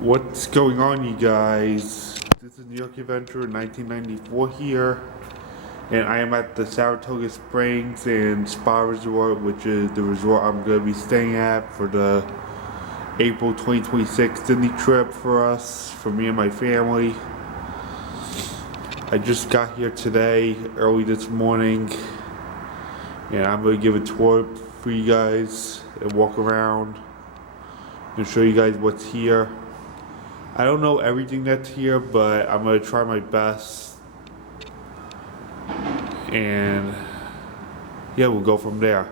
What's going on, you guys? This is New York Adventure 1994 here, and I am at the Saratoga Springs and Spa Resort, which is the resort I'm going to be staying at for the April 2026 Disney trip for me and my family. I just got here today, early this morning, and I'm going to give a tour for you guys and walk around and show you guys what's here. I don't know everything that's here, but I'm going to try my best. And yeah, we'll go from there.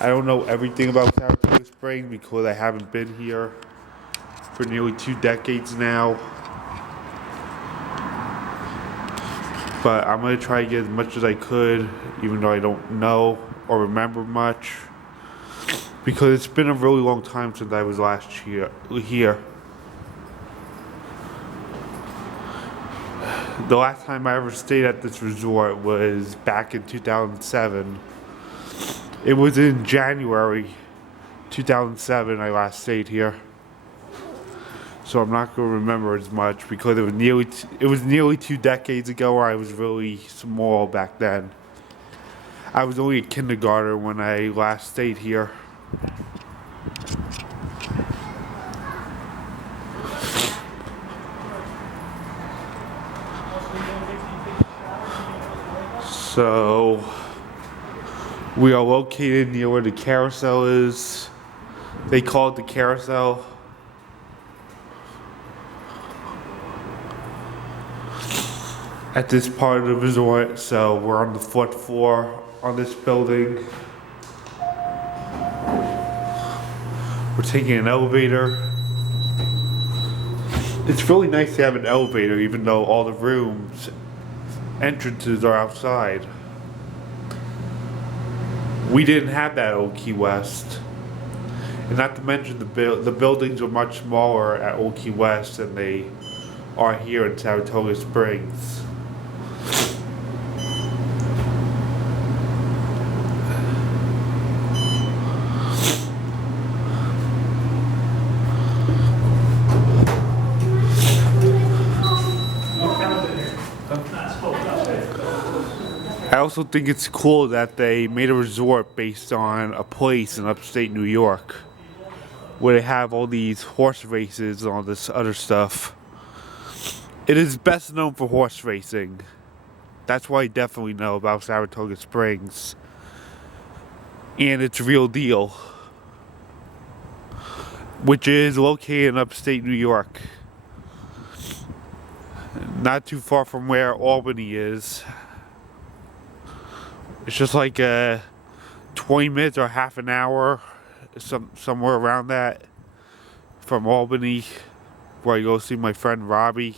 I don't know everything about Saratoga Springs because I haven't been here for nearly 2 decades now. But I'm going to try to get as much as I could, even though I don't know or remember much. Because it's been a really long time since I was last here. The last time I ever stayed at this resort was back in 2007. It was in January 2007 I last stayed here. So I'm not going to remember as much because it was nearly 2 decades ago where I was really small back then. I was only a kindergartner when I last stayed here. So we are located near where the carousel is. They call it the carousel. At this part of the resort, so we're on the 4th floor on this building. We're taking an elevator. It's really nice to have an elevator even though all the rooms entrances are outside. We didn't have that at Old Key West. And not to mention the buildings are much smaller at Old Key West than they are here in Saratoga Springs. I also think it's cool that they made a resort based on a place in upstate New York where they have all these horse races and all this other stuff. It is best known for horse racing. That's why I definitely know about Saratoga Springs. And it's real deal, which is located in upstate New York. Not too far from where Albany is. It's just like 20 minutes or half an hour, somewhere around that, from Albany, where I go see my friend Robbie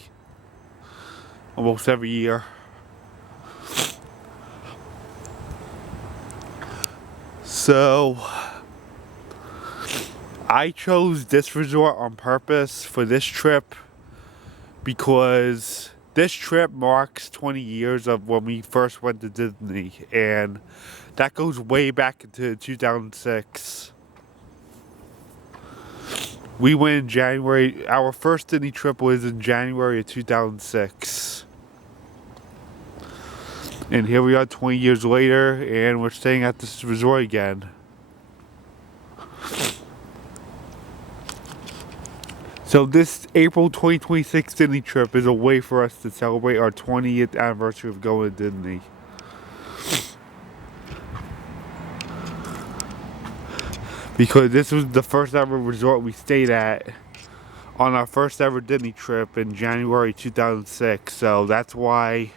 almost every year. So I chose this resort on purpose for this trip because this trip marks 20 years of when we first went to Disney, and that goes way back into 2006. We went in January. Our first Disney trip was in January of 2006. And here we are 20 years later, and we're staying at this resort again. So this April 2026 Disney trip is a way for us to celebrate our 20th anniversary of going to Disney. Because this was the first ever resort we stayed at on our first ever Disney trip in January 2006. So that's why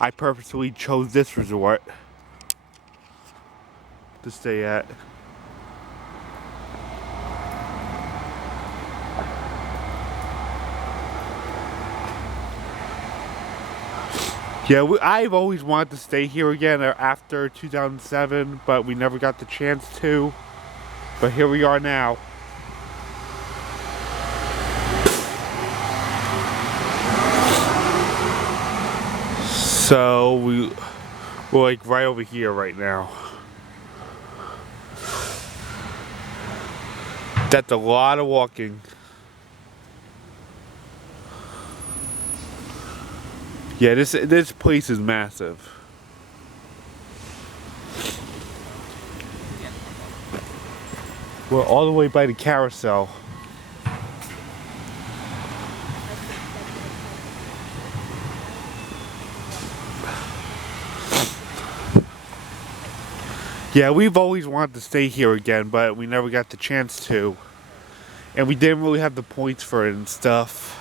I purposely chose this resort to stay at. Yeah, I've always wanted to stay here again after 2007, but we never got the chance to. But here we are now. So we're like right over here right now. That's a lot of walking. Yeah, this place is massive. We're all the way by the carousel. Yeah, we've always wanted to stay here again, but we never got the chance to. And we didn't really have the points for it and stuff.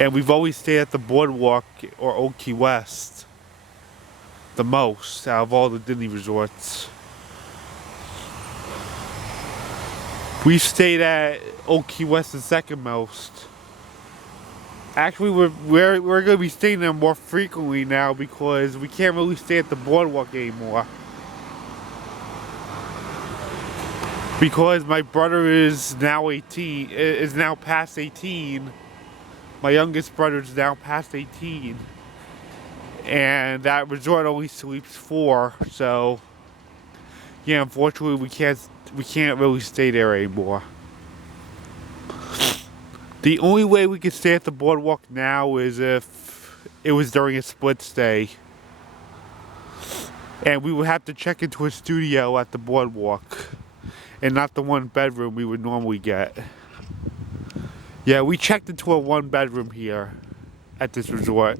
And we've always stayed at the Boardwalk or Old Key West the most out of all the Disney resorts. We stayed at Old Key West the second most. Actually, we're going to be staying there more frequently now because we can't really stay at the Boardwalk anymore. Because my brother is now 18, is now past 18. My youngest brother is now past 18. And that resort only sleeps 4, so yeah, unfortunately we can't really stay there anymore. The only way we could stay at the Boardwalk now is if it was during a split stay. And we would have to check into a studio at the Boardwalk and not the 1 bedroom we would normally get. Yeah, we checked into a 1 bedroom here at this resort.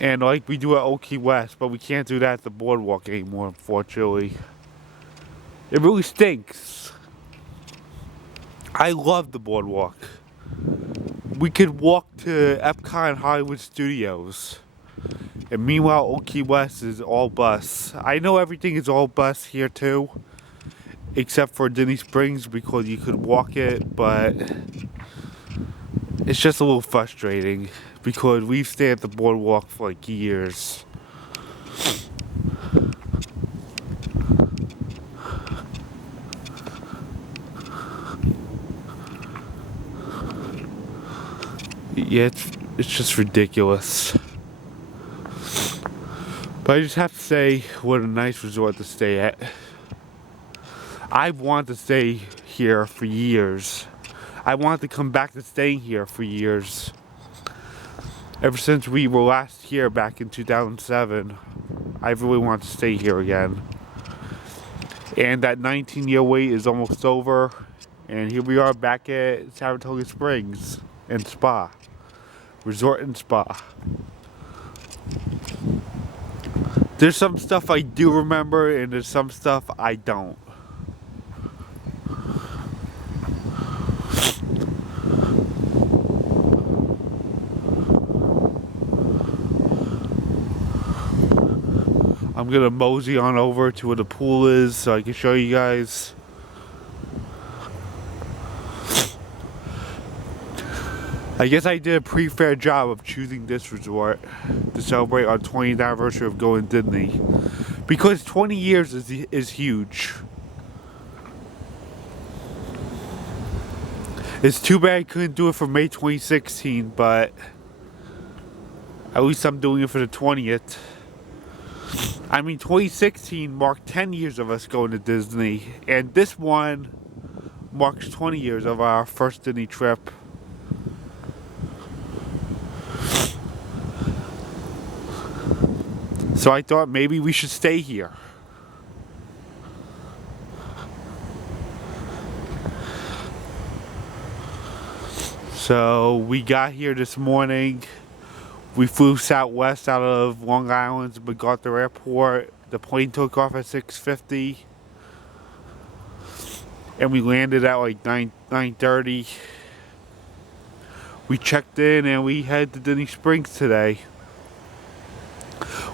And like we do at Old Key West, but we can't do that at the Boardwalk anymore, unfortunately. It really stinks. I love the Boardwalk. We could walk to Epcot and Hollywood Studios. And meanwhile, Old Key West is all bus. I know everything is all bus here too, except for Disney Springs because you could walk it, but it's just a little frustrating because we've stayed at the Boardwalk for like years. Yeah, it's just ridiculous. But I just have to say, what a nice resort to stay at. I've wanted to stay here for years. I wanted to come back to staying here for years. Ever since we were last here back in 2007, I really want to stay here again. And that 19-year wait is almost over. And here we are back at Saratoga Springs and Spa. Resort and Spa. There's some stuff I do remember and there's some stuff I don't. I'm gonna mosey on over to where the pool is so I can show you guys. I guess I did a pretty fair job of choosing this resort to celebrate our 20th anniversary of going to Disney. Because 20 years is huge. It's too bad I couldn't do it for May 2016, but at least I'm doing it for the 20th. I mean, 2016 marked 10 years of us going to Disney, and this one marks 20 years of our first Disney trip. So I thought maybe we should stay here. So we got here this morning. We flew southwest out of Long Island's MacArthur Airport. The plane took off at 6:50. And we landed at like 9:30. We checked in and we headed to Disney Springs today.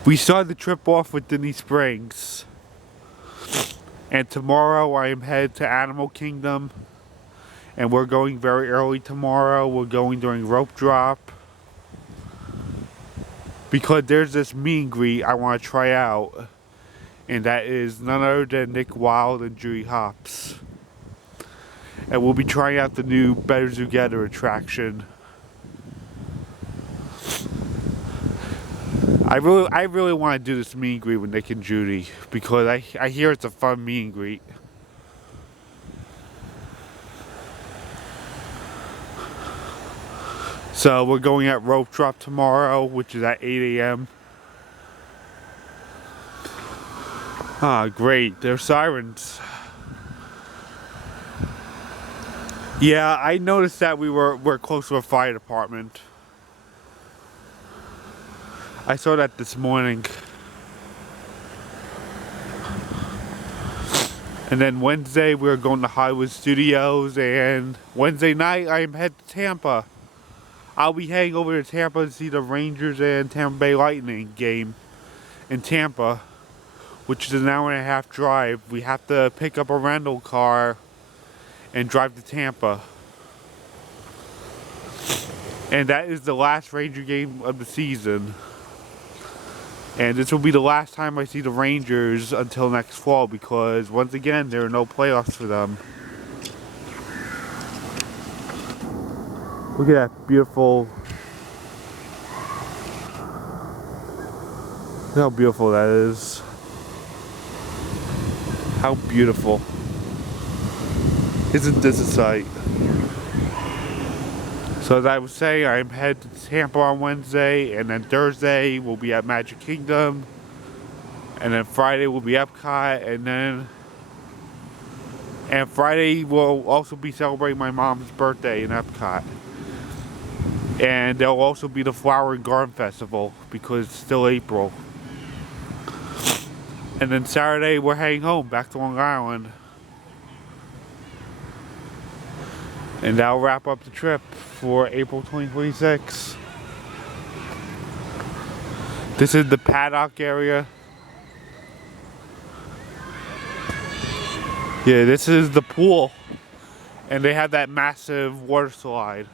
We started the trip off with Disney Springs. And tomorrow I am headed to Animal Kingdom. And we're going very early tomorrow. We're going during rope drop. Because there's this meet and greet I want to try out. And that is none other than Nick Wilde and Julie Hopps. And we'll be trying out the new Better Together attraction. I really want to do this meet and greet with Nick and Judy because I hear it's a fun meet and greet. So we're going at rope drop tomorrow, which is at 8 a.m. Ah, great. There's sirens. Yeah, I noticed that we're close to a fire department. I saw that this morning. And then Wednesday we're going to Hollywood Studios, and Wednesday night I'm headed to Tampa. I'll be heading over to Tampa to see the Rangers and Tampa Bay Lightning game in Tampa, which is an hour and a half drive. We have to pick up a rental car and drive to Tampa. And that is the last Ranger game of the season. And this will be the last time I see the Rangers until next fall because, once again, there are no playoffs for them. Look at that beautiful... Look how beautiful that is. How beautiful. Isn't this a sight? So as I was saying, I'm headed to Tampa on Wednesday, and then Thursday we'll be at Magic Kingdom, and then Friday we'll be Epcot, and Friday we'll also be celebrating my mom's birthday in Epcot. And there'll also be the Flower and Garden Festival because it's still April. And then Saturday we're heading home back to Long Island. And that'll wrap up the trip for April 2026. This is the paddock area. Yeah, this is the pool. And they have that massive water slide.